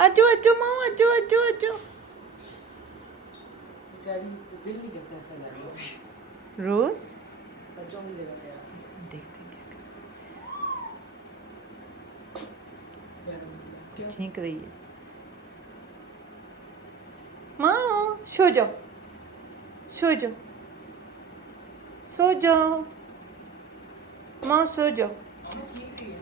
आजो आजो माँ आजो आजो आजो। बेचारी तो दिल नहीं करता इसका जाने का। रोज बच्चों की जगह मेरा देखते हैं क्या क्या क्यों? छींक रही है। माँ सो जाओ सो जाओ सो जाओ माँ सो जाओ। छींक रही है।